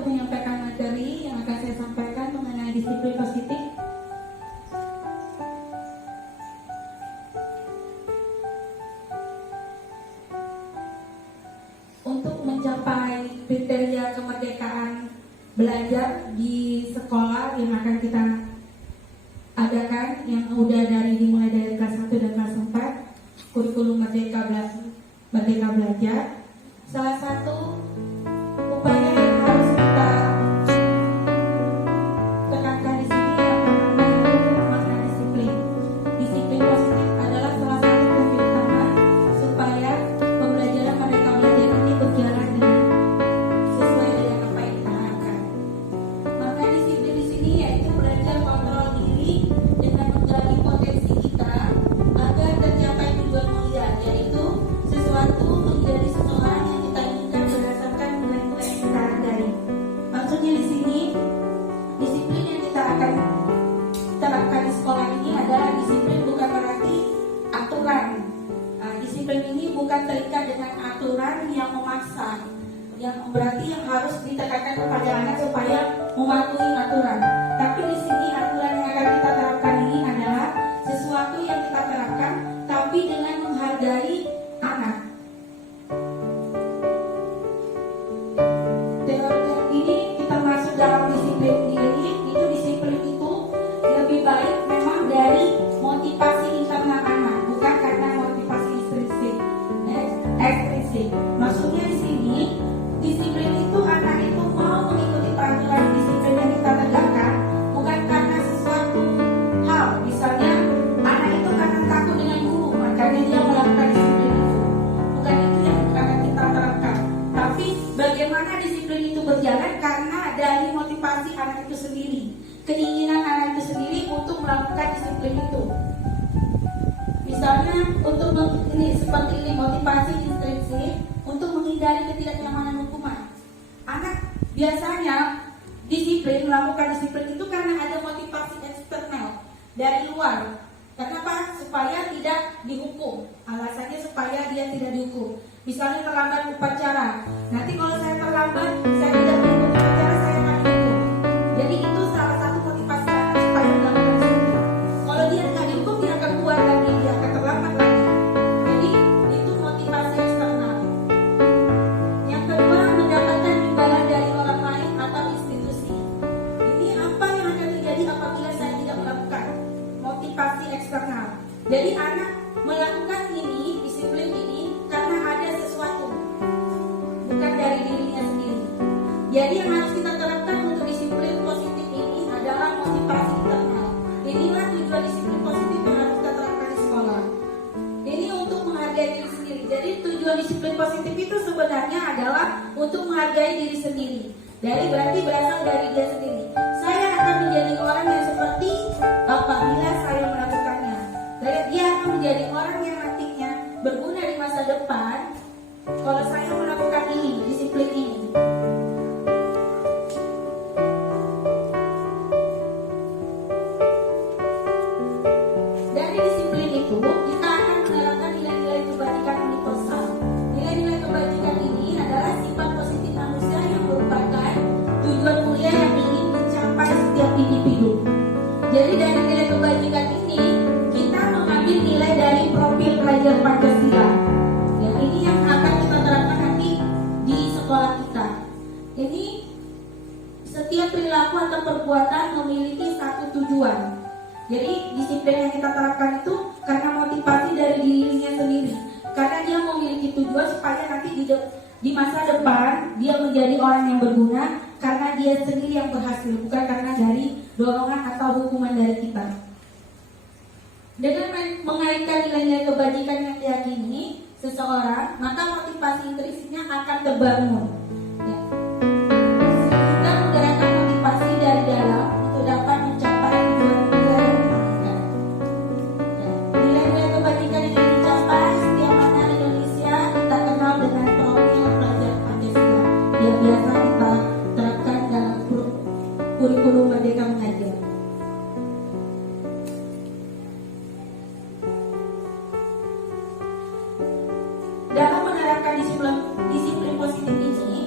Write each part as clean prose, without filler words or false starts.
untuk menyampaikan materi yang akan saya sampaikan mengenai disiplin positif. Untuk mencapai kriteria kemerdekaan belajar di sekolah yang akan kita adakan, yang udah dimulai dari kelas 1 dan kelas 4, kurikulum Merdeka Belajar. Salah satu upaya yang harus kita tekankan di sini yang pertama itu makna disiplin. Disiplin positif adalah salah satu kunci utama supaya pembelajaran Merdeka Belajar ini berjalan dengan sesuai dengan apa yang kita harapkan. Makna disiplin di sini yaitu belajar kontrol diri dengan menggali potensi kita agar tercapai tujuan mulia, yaitu sesuatu menjadi seseorang yang kita inginkan berdasarkan nilai-nilai yang kita hargai. Maksudnya di sini disiplin yang kita akan terapkan di sekolah ini adalah disiplin bukan berarti aturan. Disiplin ini bukan terikat dengan aturan yang memaksa, yang berarti yang harus ditekankan kepada anak supaya mematuhi aturan. Tapi di sini aturan yang akan kita terapkan ini adalah sesuatu yang kita terapkan tapi dengan menghargai anak. Dengan ini kita masuk dalam disiplin diri. Itu disiplin itu lebih baik memang dari motivasi internal anak, bukan karena motivasi ekstrinsik. Maksudnya di sini disiplin itu anak itu mau mengikuti peraturan disiplin yang kita tegakkan, bukan karena sesuatu hal. Misalnya anak itu karena takut dengan guru, makanya dia melakukan disiplin itu. Bukan itu yang akan kita terapkan. Tapi bagaimana disiplin itu berjalan karena dari motivasi anak itu sendiri, keinginan anak itu sendiri untuk melakukan disiplin itu. Misalnya untuk ini seperti ini, motivasi intrinsik untuk menghindari ketidaknyamanan hukuman. Anak biasanya melakukan disiplin itu karena ada motivasi eksternal dari luar. Kenapa? Supaya tidak dihukum. Alasannya supaya dia tidak dihukum. Misalnya terlambat upacara. Nanti kalau saya terlambat, saya tidak mengikuti upacara, saya akan dihukum. Jadi itu salah satu motivasi anak supaya melakukan disiplin. Kalau dia tidak dihukum, dia akan keluar lagi, dia akan terlambat lagi. Jadi itu motivasi eksternal. Yang kedua, mendapatkan imbalan dari orang lain atau institusi. Ini apa yang akan terjadi apabila saya tidak melakukan motivasi eksternal. Jadi anak melakukan ini, disiplin ini karena ada sesuatu, bukan dari dirinya sendiri. Jadi yang harus kita terapkan untuk disiplin positif ini adalah motivasi internal. Inilah tujuan disiplin positif yang harus kita terapkan di sekolah. Ini untuk menghargai diri sendiri. Jadi tujuan disiplin positif itu sebenarnya adalah untuk menghargai diri sendiri. Dari berarti berasal dari dia sendiri. Saya akan menjadi orang yang seperti apabila saya melakukannya. Dan dia akan menjadi orang yang nantinya berguna di masa depan kalau saya melakukan ini, disiplin ini. Dari disiplin itu kita akan menerapkan nilai-nilai kebajikan universal. Nilai-nilai kebajikan ini adalah sifat positif manusia yang merupakan tujuan mulia yang ingin mencapai setiap individu. Jadi dari nilai kebajikan ini kita mengambil nilai dari profil pelajar Pancasila. Dan ini yang akan kita terapkan nanti di sekolah kita. Ini setiap perilaku atau perbuatan memiliki satu tujuan. Jadi disiplin yang kita terapkan itu karena motivasi dari dirinya sendiri. Karena dia memiliki tujuan supaya nanti di masa depan dia menjadi orang yang berguna karena dia sendiri yang berhasil, bukan karena dari dorongan atau hukuman dari kita. Dengan mengaitkan nilai-nilai kebajikan yang diyakini seseorang, maka motivasi intrinsiknya akan terbangun. Kita menggerakkan motivasi dari dalam untuk dapat mencapai tujuan mulia yang diinginkan. Nilai-nilai kebajikan yang dicapai setiap mana Indonesia kita kenal dengan profil pelajar Pancasila yang biasa kita terapkan dalam kurikulum Merdeka Mengajar. Dalam menerapkan disiplin positif ini,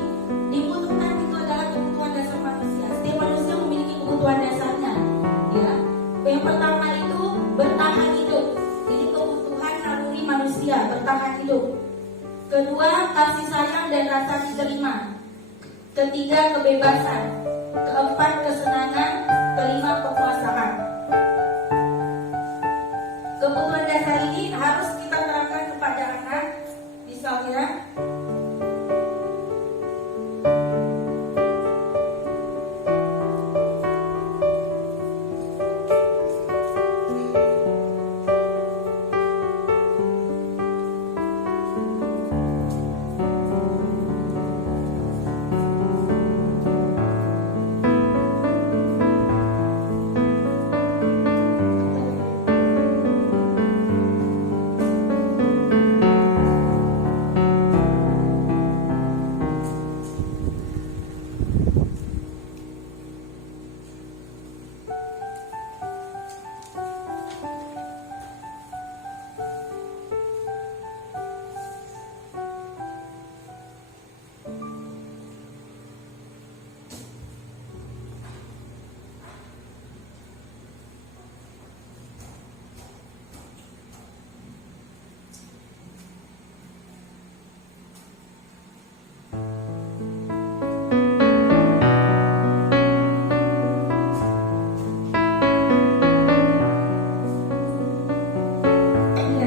merasa diterima. Ketiga, kebebasan. Keempat, kesenangan. Kelima, kepuasan. Kebutuhan dasar ini harus kita terapkan kepada anak. Misalnya,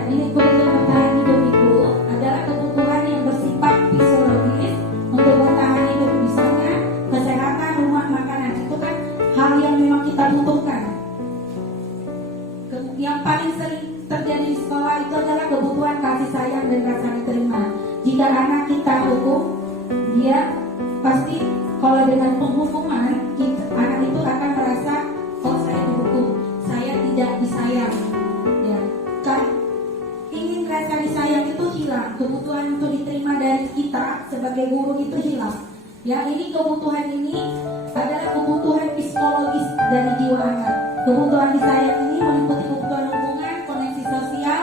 ini kebutuhan bertahan hidup itu adalah kebutuhan yang bersifat fisiologis untuk bertahan hidup. Misalnya kesehatan, rumah, makanan, itu kan hal yang memang kita butuhkan. Yang paling sering terjadi di sekolah itu adalah kebutuhan kasih sayang dan rasa diterima. Jika anak kita hukum, dia pasti kalau dengan penghukuman, anak itu akan merasa, oh saya dihukum, saya tidak disayang. Ya, kan? Ingin rasa disayang itu hilang, kebutuhan untuk diterima dari kita sebagai guru itu hilang. Ya, ini kebutuhan ini adalah kebutuhan psikologis dari jiwa anak. Kebutuhan disayang ini meliputi kebutuhan hubungan, koneksi sosial,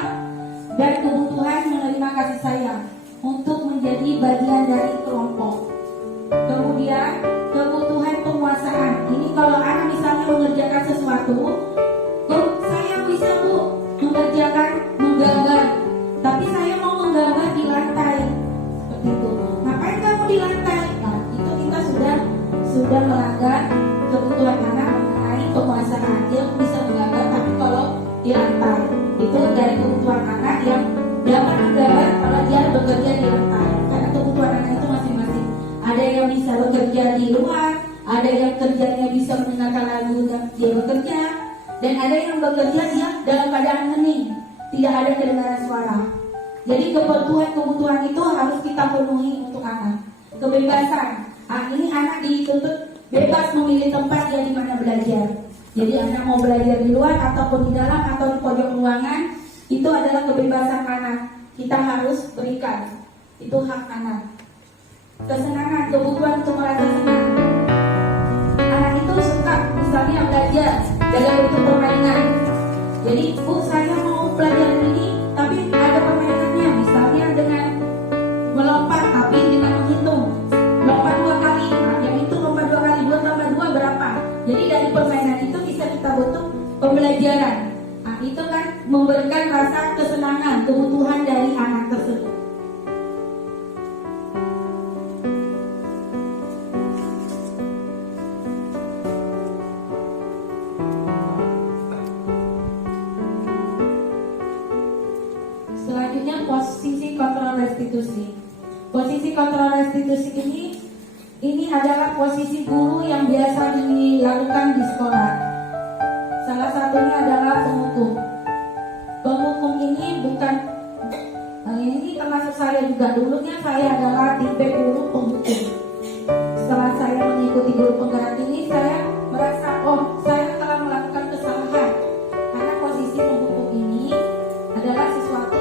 dan kebutuhan menerima kasih sayang untuk menjadi bagian dari kelompok. Kemudian kebutuhan penguasaan. Ini kalau anak misalnya mengerjakan sesuatu, saya bisa bu mengerjakan menggambar, tapi saya mau menggambar di lantai, seperti itu. Ngapain kamu di lantai? Nah, itu kita sudah melanggar kebutuhan anak mengenai penguasaan. Dia bisa menggambar, tapi kalau di lantai, itu dari kebutuhan anak yang dapat menggambar kalau dia bekerja di lantai. Karena kebutuhan anak itu masing-masing. Ada yang bisa bekerja di luar, ada yang kerjanya bisa mendengarkan lagu dan dia bekerja. Dan ada yang bekerja dia dalam keadaan hening, tidak ada kedengaran suara. Jadi kebutuhan itu harus kita penuhi untuk anak. Kebebasan, ini anak dituntut bebas memilih tempat dia di mana belajar. Jadi anak mau belajar di luar ataupun di dalam atau di pojok ruangan, itu adalah kebebasan anak. Kita harus berikan, itu hak anak. Kesenangan, kebutuhan untuk merasa senang. Anak itu suka misalnya belajar dalam bentuk permainan. Jadi, bu saya mau pelajaran ini, tapi ada permainannya. Misalnya dengan melompat, tapi dengan menghitung. Lompat 2 kali, nah, yang itu lompat 2 kali, 2 tambah 2 berapa? Jadi dari permainan itu bisa kita bentuk pembelajaran. Nah, itu kan memberikan rasa kesenangan, kebutuhan dari anak tersebut. Selanjutnya posisi kontrol restitusi. Posisi kontrol restitusi ini adalah posisi guru yang biasa dilakukan di sekolah. Salah satunya adalah penghukum. Penghukum ini bukan, ini termasuk saya juga. Dulunya saya adalah tipe guru penghukum. Setelah saya mengikuti guru penggerak ini, saya merasa, oh saya telah melakukan kesalahan. Karena posisi penghukum ini adalah sesuatu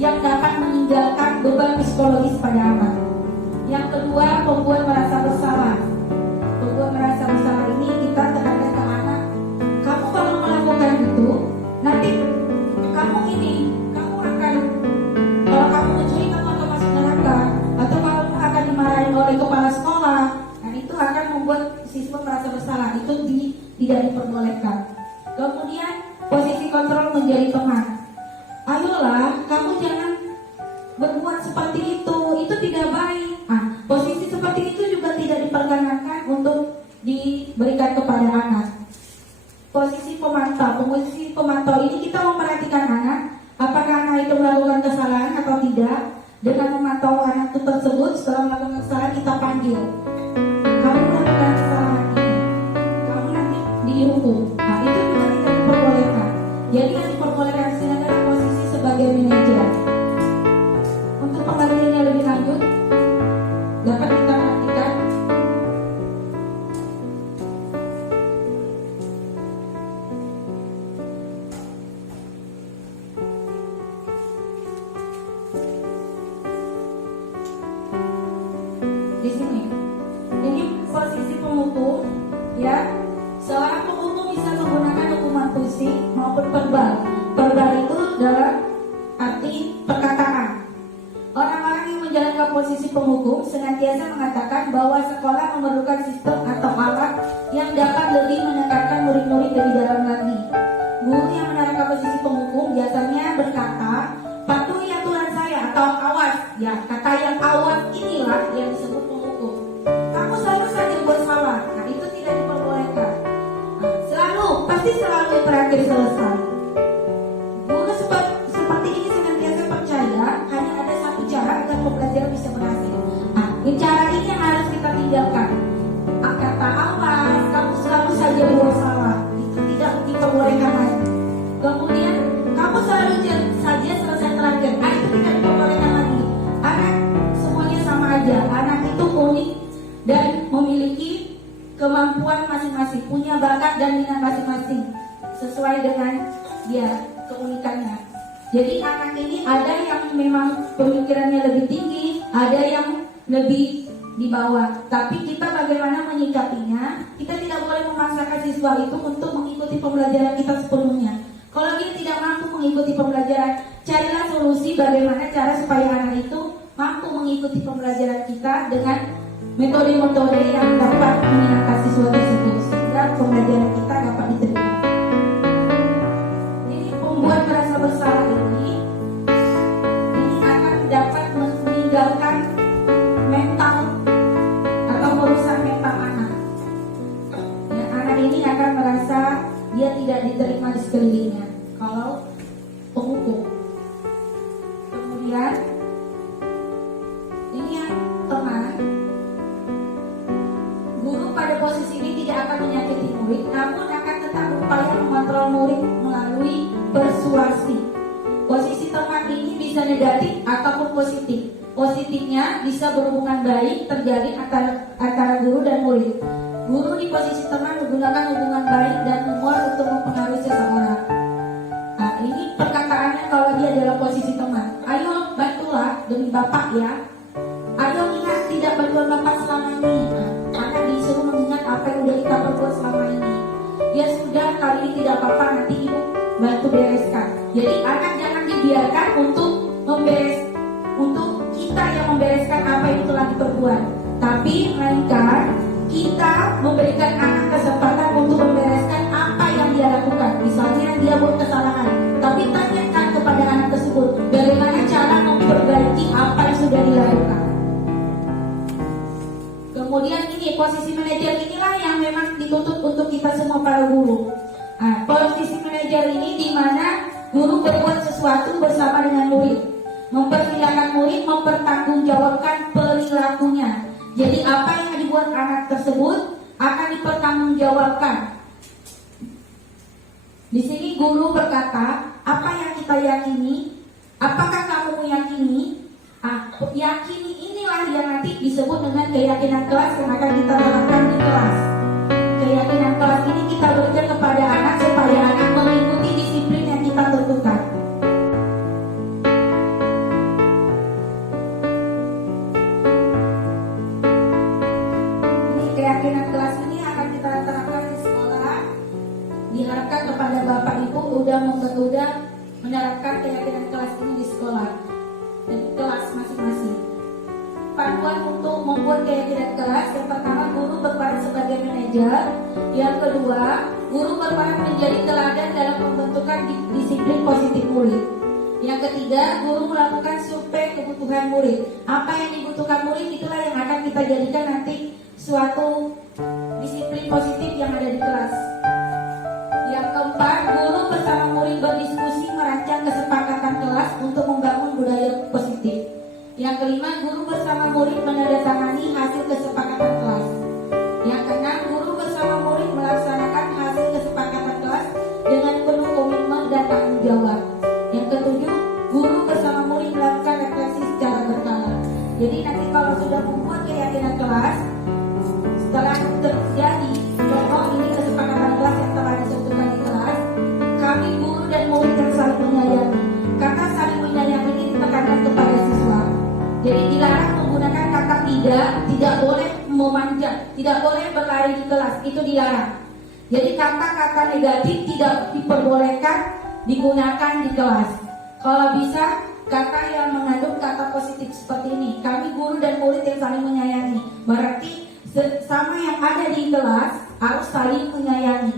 yang dapat meninggalkan beban psikologis pada anak. Yang kedua, membuat merasa bersalah. Membuat merasa bersalah ini kita terhadap ke anak. Kamu kalau melakukan itu, nanti kamu akan, kalau kamu mencuri kamu akan masuk neraka, atau kamu akan dimarahin oleh kepala sekolah. Dan itu akan membuat siswa merasa bersalah. Itu tidak diperbolehkan. Kemudian posisi kontrol menjadi teman. Ayolah, kamu jangan berbuat seperti itu tidak baik. di sini. Ini posisi penghukum, ya. Seorang penghukum bisa menggunakan hukuman fisik maupun verbal. Verbal itu dalam arti perkataan. Orang-orang yang menjalankan posisi penghukum senantiasa mengatakan bahwa sekolah memerlukan sistem atau alat yang dapat lebih menekankan murid-murid dari dalam lagi. Guru yang menerapkan posisi penghukum biasanya berkata, patuhi aturan saya atau awas. Ya, kata yang awas inilah yang disebut penghukum. Kamu selalu saja buat salah. Nah, itu tidak diperbolehkan. Nah, pasti selalu yang terakhir selesai. Guru seperti ini senantiasa percaya hanya ada satu cara agar pembelajaran bisa berhasil. Nah, cara ini yang harus kita tinggalkan. Kata awas, kamu selalu saja buat salah. Itu tidak diperbolehkan lagi. Kemudian kamu selalu saja selesai terakhir. Itu tidak diperbolehkan lagi. Anak semuanya sama aja. Anak itu unik dan memiliki kemampuan masing-masing, punya bakat dan minat masing-masing sesuai dengan dia keunikannya. Jadi anak ini ada yang memang pemikirannya lebih tinggi, ada yang lebih di bawah. Tapi kita bagaimana menyikapinya? Kita tidak boleh memaksakan siswa itu untuk mengikuti pembelajaran kita sepenuhnya. Kalau dia tidak mampu mengikuti pembelajaran, carilah solusi bagaimana cara supaya anak itu mampu mengikuti pembelajaran kita dengan metode-metode yang dapat menyenangkan siswa tersebut sehingga pembelajaran kita dapat diterima. Jadi pembuat merasa bersalah ini akan dapat meninggalkan mental atau merusak mental anak. Ya, anak ini akan merasa dia tidak diterima di sekelilingnya kalau penghukum. Kemudian ini yang teman, guru pada posisi ini tidak akan menyakiti murid, namun akan tetap berupaya mengontrol murid melalui persuasi. Posisi teman ini bisa negatif ataupun positif. Positifnya bisa berhubungan baik terjadi antara guru dan murid. Guru di posisi teman menggunakan hubungan baik dan humor untuk mempengaruhi seseorang. Nah, ini perkataannya kalau dia adalah posisi teman. Ayo bantulah demi bapak ya. Ayo ingat tidak bantuan bapak selama ini. Karena disuruh mengingat apa yang sudah kita perbuat selama ini. Ya sudah, kali ini tidak apa-apa, nanti ibu bantu bereskan. Jadi anak jangan dibiarkan untuk kita yang membereskan apa yang telah diperbuat. Tapi melainkan kita memberikan anak kesempatan untuk membereskan apa yang dia lakukan. Misalnya dia buat kesalahan, tapi tanyakan kepada anak tersebut bagaimana cara memperbaiki apa yang sudah dilakukan. Kemudian ini posisi manajer inilah yang memang dituntut untuk kita semua para guru. Nah, posisi manajer ini di mana guru berbuat sesuatu bersama dengan murid, mempersilahkan murid mempertanggungjawabkan perilakunya. Jadi apa yang dibuat anak tersebut akan dipertanggungjawabkan. Di sini guru berkata, apa yang kita yakini, apakah kamu meyakini? Yakini inilah yang nanti disebut dengan keyakinan kelas yang akan kita terapkan di kelas. Keyakinan kelas ini kita berikan kepada anak supaya anak mengikuti disiplin yang kita tentukan. Ini keyakinan kelas ini akan kita terapkan di sekolah. Diharapkan kepada Bapak Ibu udah menerapkan keyakinan kelas ini di sekolah dan kelas masing-masing. Panduan untuk membuat keyakinan kelas, yang pertama guru berperan sebagai manajer, yang kedua guru berperan menjadi teladan dalam pembentukan disiplin positif murid, yang ketiga guru melakukan survei kebutuhan murid. Apa yang dibutuhkan murid itulah yang akan kita jadikan nanti suatu disiplin positif yang ada di kelas. Yang keempat, guru bersama murid berdiskusi merancang kesepakatan kelas untuk membangun budaya positif. Yang kelima, guru bersama murid menandatangani hasil kesepakatan kelas. Yang keenam, guru bersama murid melaksanakan hasil kesepakatan kelas dengan penuh komitmen dan tanggung jawab. Yang ketujuh, guru bersama murid melakukan refleksi secara berkala. Jadi nanti kalau sudah membuat keyakinan kelas, setelah terjadi ini kesepakatan kelas yang telah disebutkan di kelas, kami guru dan murid yang saling menyayangi. Kata saling menyayangi ini ditekankan kepada siswa. Jadi dilarang menggunakan kata tidak tidak boleh memanjat, tidak boleh berlari di kelas, itu dilarang. Jadi kata-kata negatif tidak diperbolehkan digunakan di kelas. Kalau bisa kata yang mengandung kata positif seperti ini. Kami guru dan murid yang saling menyayangi. Berarti sama yang ada di kelas harus saling menyayangi.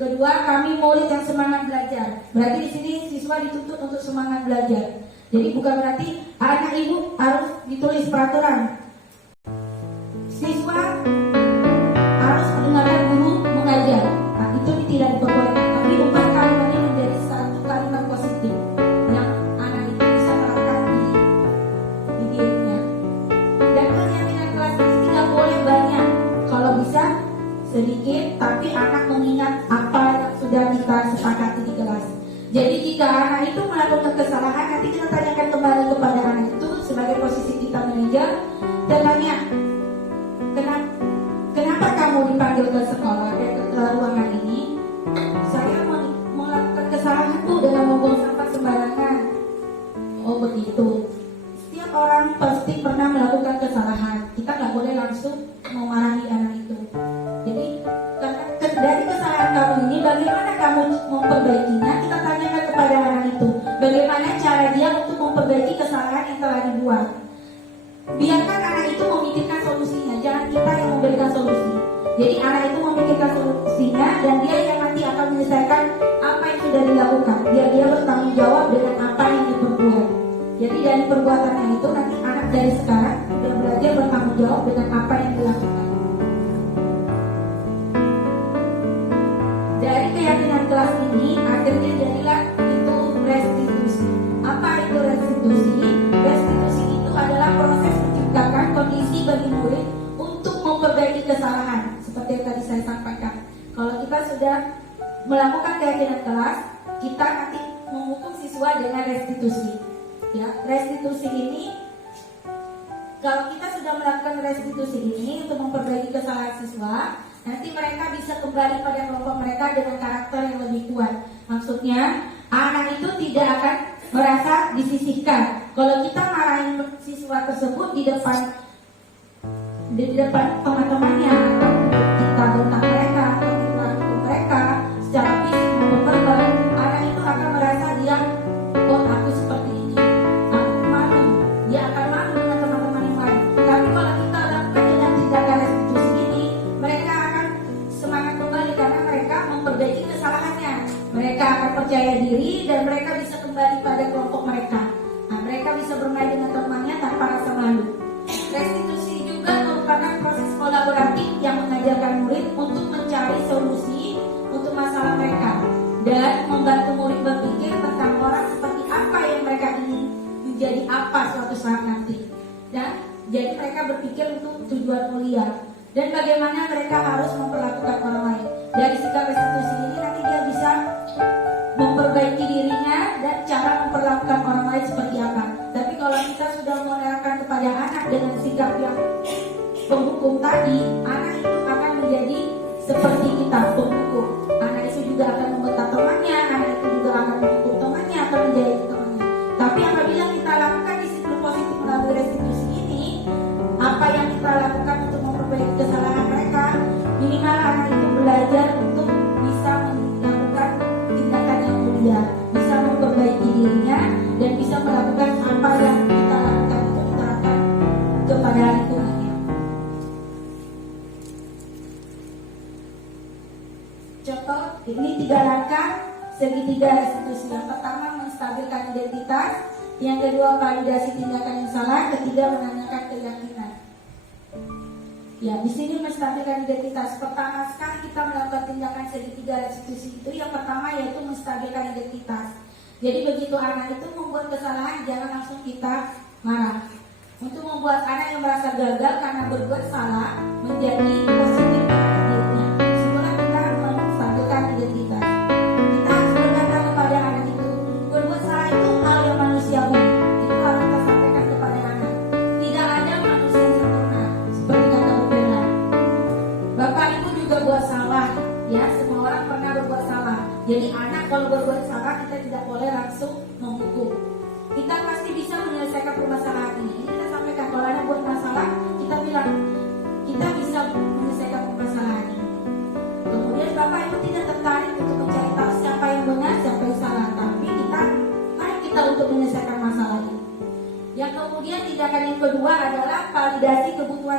Kedua, kami murid yang semangat belajar. Berarti di sini siswa dituntut untuk semangat belajar. Jadi bukan berarti anak ibu harus ditulis peraturan. Siswa harus mendengarkan guru mengajar. Nah, itu tidak diperbolehkan. Tapi ubah kalimatnya menjadi satu kalimat positif yang anak itu bisa terapkan di dirinya. Dan keyakinan kelas ini tidak boleh banyak. Kalau bisa sedikit, tapi anak mengingat apa yang sudah kita sepakati di kelas. Jadi jika anak itu melakukan kesalahan, nanti kita tanyakan kembali kepada anak itu sebagai posisi kita manajer dan tanya, kenapa kamu dipanggil ke sekolah dan ke ruangan ini? Saya melakukan kesalahan tuh dengan membuang sampah sembarangan. Oh begitu. Setiap orang pasti pernah melakukan kesalahan. Kita nggak boleh langsung memarahi anak itu. Jadi dari kesalahan kamu ini, bagaimana kamu memperbaikinya? Kita tanyakan kepada anak itu, bagaimana cara dia untuk memperbaiki kesalahan yang telah dibuat. Biarkan anak itu memikirkan solusinya, jangan kita yang memberikan solusi. Jadi anak itu memikirkan solusinya dan dia yang nanti akan menyelesaikan apa yang sudah dilakukan. Biar dia bertanggung jawab dengan apa yang diperbuat. Jadi dari perbuatannya itu nanti anak dari sekarang sudah belajar bertanggung jawab dengan apa yang dilakukan. Dari keyakinan kelas ini akhirnya jadilah itu restitusi. Apa itu restitusi? Restitusi itu adalah proses menciptakan kondisi bagi murid untuk memperbaiki kesalahan. Seperti yang tadi saya sampaikan. Kalau kita sudah melakukan keyakinan kelas, kita nanti menghukum siswa dengan restitusi. Ya, restitusi ini, kalau kita sudah melakukan restitusi ini untuk memperbaiki kesalahan siswa, nanti mereka bisa kembali pada kelompok mereka dengan karakter yang lebih kuat. Maksudnya, anak itu tidak akan merasa disisihkan. Kalau kita marahin siswa tersebut di depan teman-temannya, kita bentak mereka, atau kita hukum mereka secara fisik maupun verbal, anak itu akan merasa dia, oh aku seperti ini, aku malu. Dia akan malu dengan teman-teman yang lain. Tapi kalau kita lakukan dengan tindakan restitusi ini, mereka akan semangat kembali karena mereka memperbaiki kesalahannya. Mereka akan percaya diri dan mereka bisa kembali pada kelompok mereka. Nah, mereka bisa bermain dengan temannya tanpa rasa malu. Restitusi juga merupakan proses kolaboratif yang mengajarkan murid untuk mencari solusi untuk masalah mereka dan membantu murid berpikir tentang orang seperti apa yang mereka ingin menjadi apa suatu saat nanti. Dan jadi mereka berpikir untuk tujuan mulia dan bagaimana mereka harus memperlakukan orang lain. Dari sikap restitusi ini nanti dia bisa memperbaiki dirinya dan cara memperlakukan orang lain seperti apa. Tapi kalau kita sudah menerapkan kepada anak dengan sikap yang penghukum tadi, anak itu akan menjadi seperti kita, penghukum. Anak itu juga akan membentak temannya, anak itu juga akan menghukum temannya, akan menjadi temannya. Tapi apabila kita lakukan disiplin positif melalui restitusi ini, apa yang kita lakukan untuk memperbaiki kesalahan mereka, minimal anak itu belajar untuk bisa melakukan tindakan yang mulia, bisa memperbaiki dirinya dan bisa melakukan apa yang kita lakukan itu diterapkan kepada lingkungannya. Contoh, ini 3 langkah segitiga restitusi. Yang pertama menstabilkan identitas, yang kedua validasi tindakan yang salah, ketiga menanyakan keyakinan. Ya, di sini menstabilkan identitas. Pertama sekali kita melakukan tindakan segitiga restitusi itu, yang pertama yaitu menstabilkan identitas. Jadi begitu anak itu membuat kesalahan, jangan langsung kita marah. Untuk membuat anak yang merasa gagal karena berbuat salah menjadi positif dengan dirinya. Semula kita menstabilkan identitas. Kita harus berkata kepada anak itu, berbuat salah itu hal yang manusiawi. Itu harus kita sampaikan kepada anak. Tidak ada manusia yang sempurna, seperti kata Bu Bella. Bapak Ibu juga buat salah, ya, semua orang pernah berbuat salah. Jadi anak kalau berbuat salah kita tidak boleh langsung menghukum. Kita pasti bisa menyelesaikan permasalahan ini. Kita sampaikan kalau anak buat masalah, kita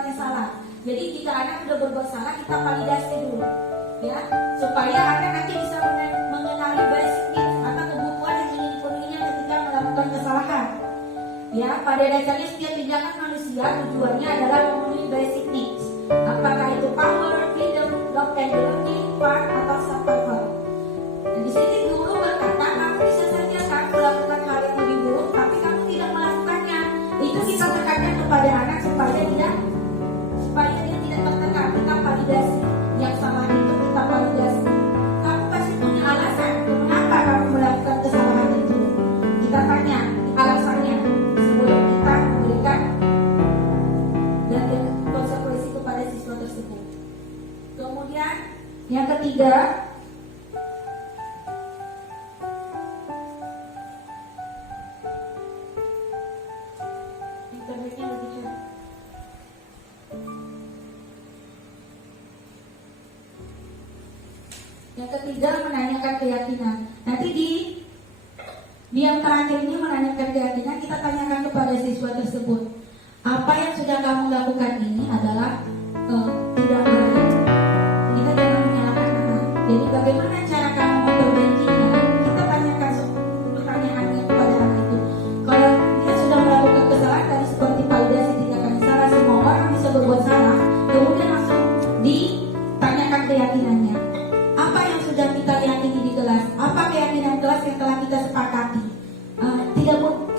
kesalahannya salah. Jadi jika anak sudah berbuat salah, kita validasi dulu, ya, supaya anak nanti bisa mengenali basic needs atau kebutuhan yang ingin dipenuhinya ketika melakukan kesalahan. Ya, pada dasarnya setiap tindakan manusia tujuannya adalah memenuhi basic needs. Apakah itu power, freedom, love and belonging, fun, atau survival. Dan di sini guru berkata, kamu bisa saja kan melakukan hal yang lebih buruk, tapi kamu tidak melakukannya. Itu kita tekankan kepada anak supaya dia tidak tertekan. Kita validasi yang salah itu, kita validasi. Kamu pasti punya alasan mengapa kamu melakukan kesalahan itu. Kita tanya alasannya sebelum kita memberikan dan konsekuensi kepada siswa tersebut. Kemudian yang ketiga, internetnya lebih cepat. Yang ketiga, menanyakan keyakinan. Nanti di yang terakhir ini menanyakan keyakinan, kita tanyakan kepada siswa tersebut, apa yang sudah kamu lakukan ini adalah tidak baik. Kita jangan menyalahkan anak. Jadi bagaimana cara kamu memperbaikinya? Kita tanyakan pertanyaannya kepada anak itu. Kalau dia sudah melakukan kesalahan tadi seperti validasi tindakan salah, semua orang bisa berbuat salah. Kemudian langsung ditanyakan keyakinannya. Apa yang sudah kita yakini di kelas? Apa keyakinan kelas yang telah kita sepakati?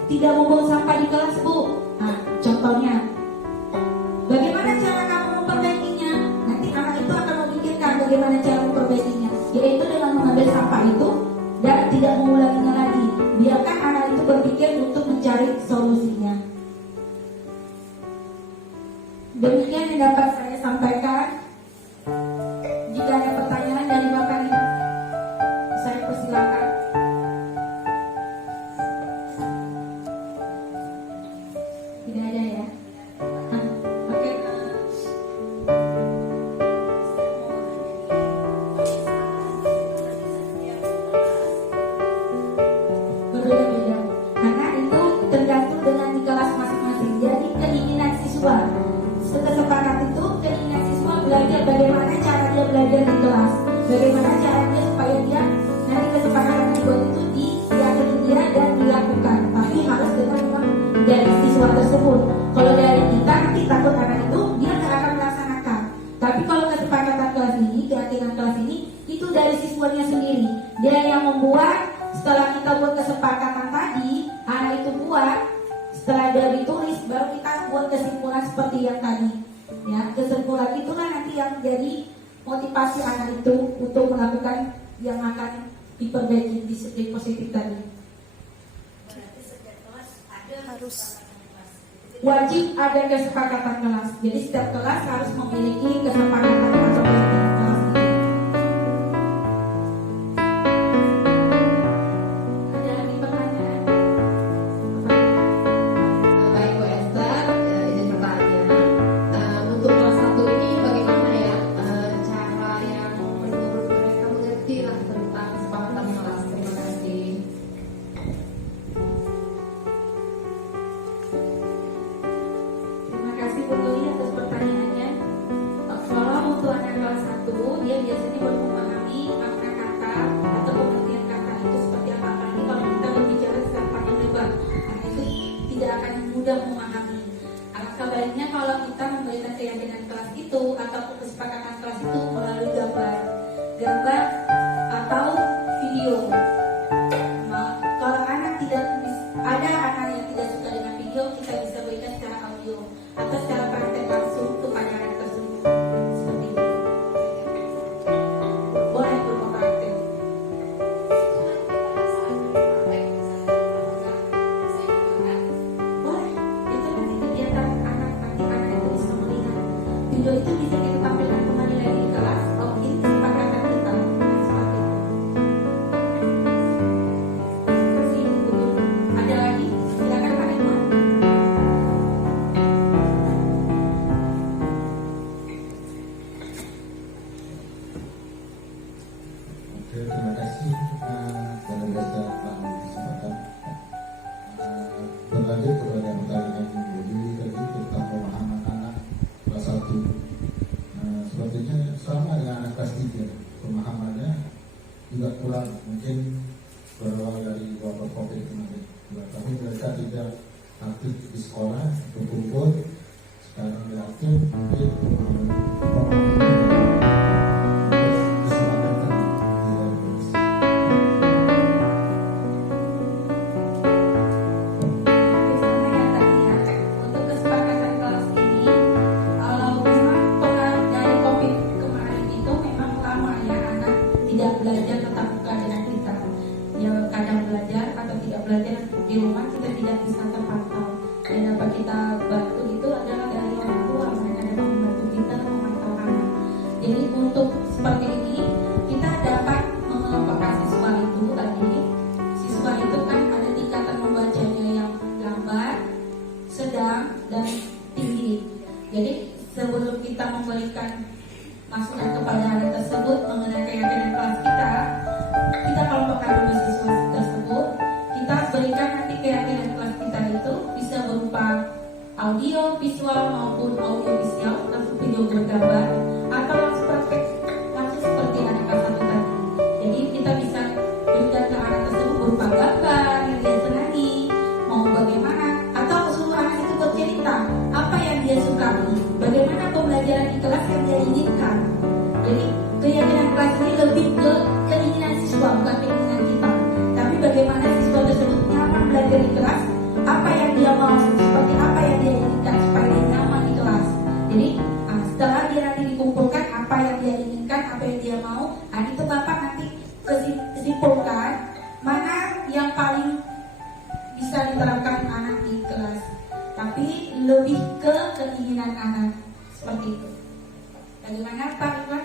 Tidak membuang sampah di kelas, Bu. Nah, contohnya. Bagaimana cara kamu memperbaikinya? Nanti anak itu akan memikirkan bagaimana cara memperbaikinya, yaitu dengan mengambil sampah itu dan tidak mengulanginya lagi. Biarkan anak itu berpikir untuk mencari solusinya. Demikian yang dapat saya sampaikan. Jika ada pertanyaan dari Bapak Ibu, saya persilakan. Tidak ada ya? Oke. Berbeda-beda. Karena itu tergantung dengan di kelas masing-masing. Jadi keinginan siswa. Kesepakatan itu keinginan siswa belajar bagaimana cara dia belajar di kelas, bagaimana cara dia supaya dia nanti kesepakatan dibuat itu diyakini dia dan dilakukan. Tapi harus dengan dari siswa tersebut. Kalau dari kita nanti takut anak itu dia nggak akan melaksanakan. Tapi kalau kesepakatan kelas ini, keyakinan kelas ini itu dari siswanya sendiri. Dia yang membuat. Setelah kita buat kesepakatan tadi, anak itu buat. Setelah dia ditulis, baru kita buat kesimpulan seperti yang tadi. Ya, kesimpulan itulah nanti yang jadi motivasi anak itu untuk melakukan yang akan diperbaiki di segi positif tadi. Harus Wajib ada kesepakatan kelas. Jadi setiap kelas harus memiliki kesepakatan atau keyakinan kelas ini. Ada lagi pertanyaan? Baik Bu Esther, izin bertanya. Untuk kelas 1 ini bagaimana ya cara yang menurut mereka mengerti lah tentang kesepakatan kelas? Terima kasih. Terima kasih Bu Luli atas pertanyaannya. Kalau untuk anak kelas 1, dia biasanya baru memahami makna kata atau pengertian kata itu seperti apa. Apalagi kalau kita berbicara secara panjang lebar, anak itu tidak akan mudah memahami. Alangkah baiknya kalau kita memberikan keyakinan kelas itu atau kesepakatan kelas itu melalui gambar atau video. Kalau anak ada anak yang tidak suka dengan video, kita bisa berikan secara audio atau secara praktek langsung kepada anak tersebut. Seperti itu. Boleh berupa praktek. Boleh. Itu nanti kegiatan nanti anak itu bisa melihat. Video itu bisa kita tampilkan kembali lagi di kelas. Oh, ini kesepakatan kita. Seperti itu. Terima kasih, Bu. Ada lagi? Silakan Pak Iman. Oke, terima kasih kepada Desa telah memberi kesempatan. Berlanjut kepada pertanyaan Ibu Lili tadi tentang pemahaman anak kelas 1. Sepertinya sama dengan anak kelas 3, pemahamannya juga kurang, mungkin berawal dari wabah COVID kemarin. Tapi mereka tidak aktif di sekolah, berkumpul, sekarang reaktif, mungkin kesepakatan tidak terus. Sama yang tadi ya, untuk kesepakatan kelas ini, kalau memang pengaruh dari COVID kemarin itu memang lama ya, anak tidak belajar tetap muka dengan kita. Yang kadang belajar atau tidak belajar di rumah kita tidak bisa terpantau. Dan dapat kita bantu itu adalah dari orang tua, mereka dapat membantu kita memantau anak. Jadi untuk seperti ini kita dapat mengelompokkan siswa itu tadi. Siswa itu kan ada tingkatan membacanya yang lambat, sedang, dan tinggi. Jadi sebelum kita memberikan masukan kepada anak tersebut mengenai keyakinan kelas kita kelompokkan dulu siswa tersebut. Kita berikan nanti keyakinan kelas kita itu bisa berupa audio, visual maupun audio visual, langsung video bergambar, atau langsung praktek langsung seperti anak kelas 1 tadi. Jadi kita bisa berikan ke anak tersebut berupa gambar yang dia senangi, mau bagaimana, atau suruh anak itu bercerita apa yang dia sukai, bagaimana pembelajaran di kelas yang dia inginkan. Jadi keyakinan kelas ini lebih ke keinginan siswa, bukan keinginan kita. Tapi bagaimana siswa tersebut nyaman belajar di kelas, apa yang dia mau, seperti apa yang dia inginkan supaya dia nyaman di kelas. Jadi setelah dia nanti dikumpulkan apa yang dia inginkan, apa yang dia mau, itu Bapak nanti kesimpulkan mana yang paling bisa diterapkan anak di kelas. Tapi lebih ke keinginan anak, seperti itu. Bagaimana Pak Iwan?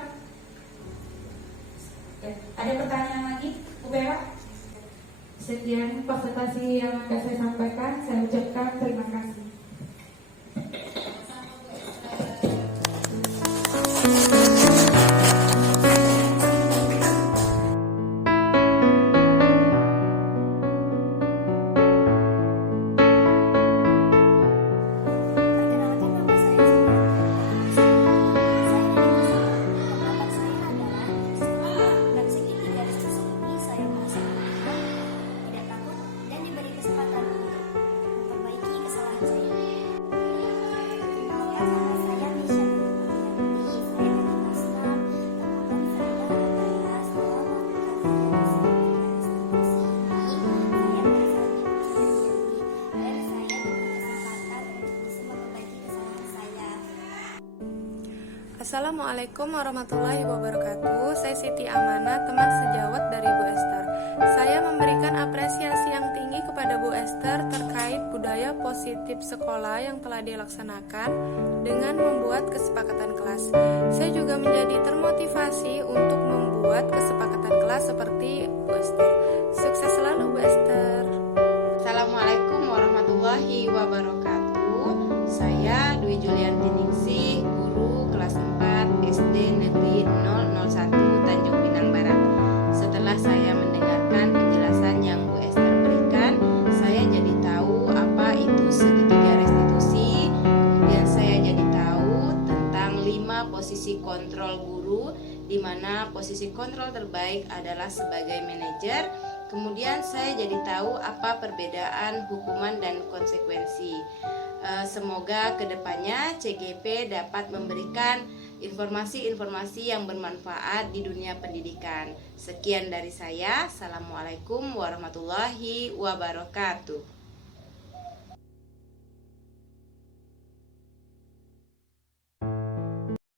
Ya, ada pertanyaan lagi, Bu Bella? Sekian presentasi yang akan saya sampaikan. Saya ucapkan terima kasih. Perkenalkan, nama saya Pendapat saya adalah setelah segi dari sisi ini saya merasa aman, tidak takut, dan diberi kesempatan untuk memperbaiki kesalahan saya. Perkenalkan, nama saya Nisha Nurmawati. Saya dari kelas 6. Tanggapan saya adalah setelah melakukan institusi ini, saya merasa lebih percaya diri dan saya diberi kesempatan untuk bisa memperbaiki kesalahan saya. Assalamualaikum warahmatullahi wabarakatuh. Saya Siti Amana, teman sejawat dari Bu Esther. Saya memberikan apresiasi yang tinggi kepada Bu Esther terkait budaya positif sekolah yang telah dilaksanakan dengan membuat kesepakatan kelas. Saya juga menjadi termotivasi untuk membuat kesepakatan kelas seperti Bu Esther. Sukses selalu Bu Esther. Assalamualaikum warahmatullahi wabarakatuh. Saya Dwi Julianti Ningsih, guru kelas 4 SD Negeri 001 Tanjung Pinang Barat. Setelah saya mendengarkan penjelasan yang Bu Esther berikan, saya jadi tahu apa itu segitiga restitusi. Kemudian saya jadi tahu tentang 5 posisi kontrol guru, di mana posisi kontrol terbaik adalah sebagai manajer. Kemudian saya jadi tahu apa perbedaan hukuman dan konsekuensi. Semoga kedepannya CGP dapat memberikan informasi-informasi yang bermanfaat di dunia pendidikan. Sekian dari saya. Assalamualaikum warahmatullahi wabarakatuh.